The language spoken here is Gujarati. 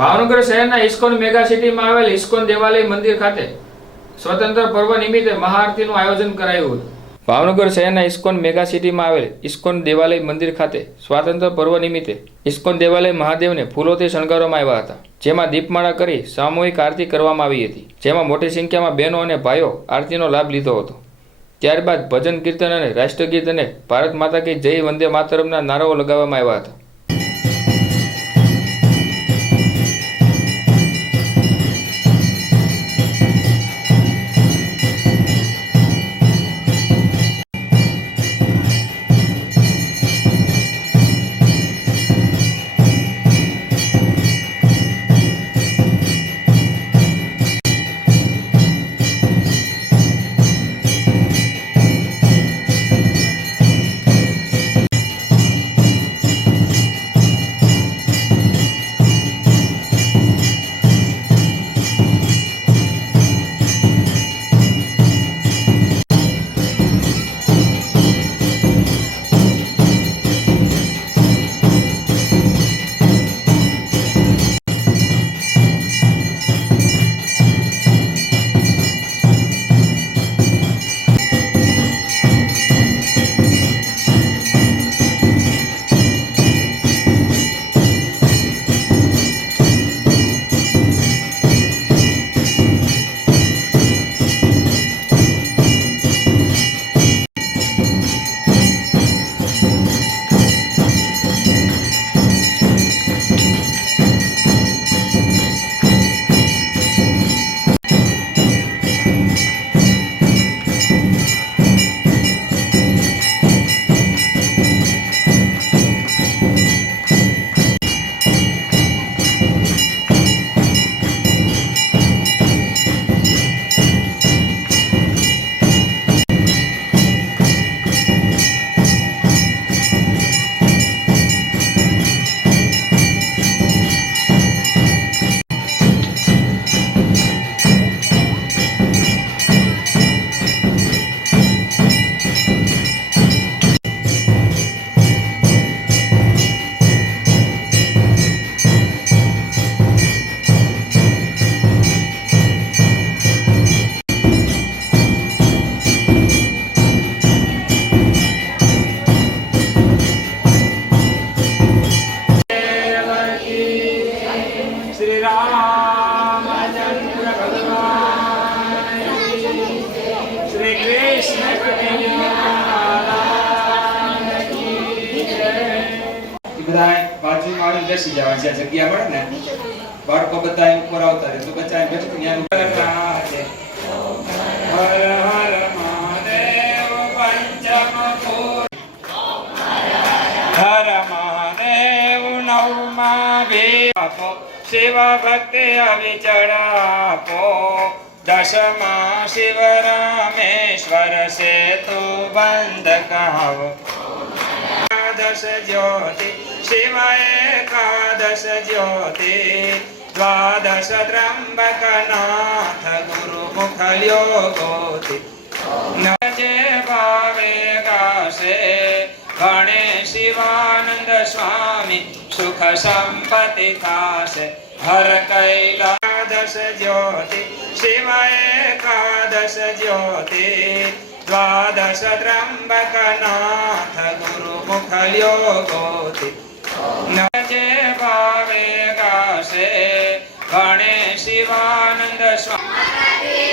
ભાવનગર શહેરના ઇસ્કોન મેગા સિટીમાં આવેલ ઇસ્કોન દેવાલય મંદિર ખાતે સ્વતંત્ર પર્વ નિમિત્તે મહાઆરતીનું આયોજન કરાયું હતું। ભાવનગર શહેરના ઇસ્કોન મેગા સિટીમાં આવેલ ઇસ્કોન દેવાલય મંદિર ખાતે સ્વાતંત્ર્ય પર્વ નિમિત્તે ઇસ્કોન દેવાલય મહાદેવને ફૂલોથી શણગારવામાં આવ્યા હતા, જેમાં દીપમાળા કરી સામૂહિક આરતી કરવામાં આવી હતી, જેમાં મોટી સંખ્યામાં બહેનો અને ભાઈઓ આરતીનો લાભ લીધો હતો। ત્યારબાદ ભજન કીર્તન અને રાષ્ટ્રગીત અને ભારત માતા કી જય વંદે માતરમના નારાઓ લગાવવામાં આવ્યા હતા। बाजू में बेसी जवा जग्या मळे ने बाळको बधाय ऊपर आवता रहे तो बच्चा बेठो न्यानु हर हर महादेव पंचम हर महादेव नवमा भेपो शिव भक्ति अविचल आपो दशमा शिव रामेश्वर सेतु बंद कहावो दश ज्योति शिव एकादश ज्योति द्वादश त्र्यंबक नाथ गुरु मुखल्यो गोति न जे भावे गासे गणेश शिवानंद स्वामी सुख संपत्ति थासे हर कैलादश ज्योति शिव एकादश ज्योति द्वादश त्र्यंबक नाथ गुरु मुखल्यो गोति न जे भावे गासे गणेश शिवानंद स्वामी।